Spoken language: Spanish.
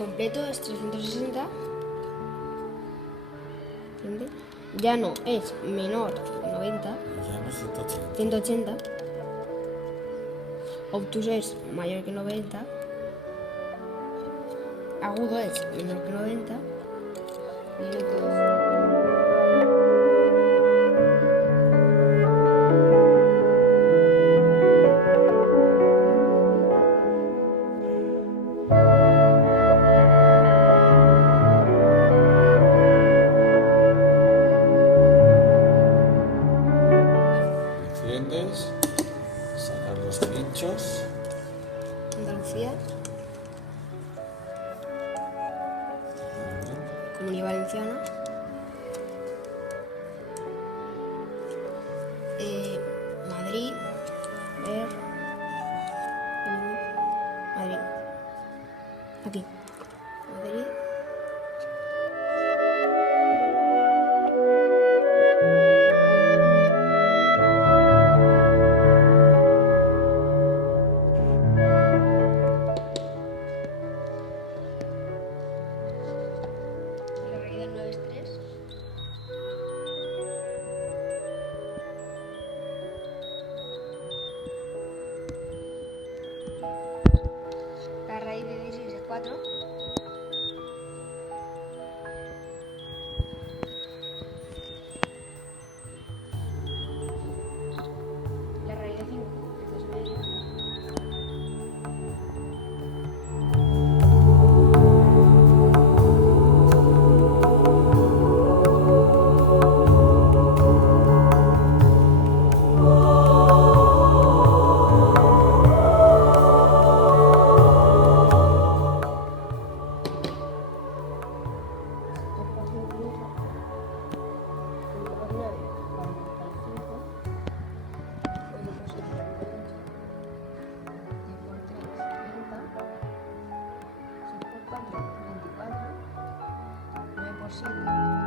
completo es 360. ¿Entiendes? Llano es menor 90. Llano 180. 180. Obtuso es mayor que 90. Agudo es menor que 90. Y entonces... Enciendes, sacas los pinchos. Andalucía, Comunidad Valenciana, Madrid, Madrid, aquí, Madrid. La raíz del 9 es 3. La raíz de 16 es 4. La raíz de 5 es 2,5. Por 7.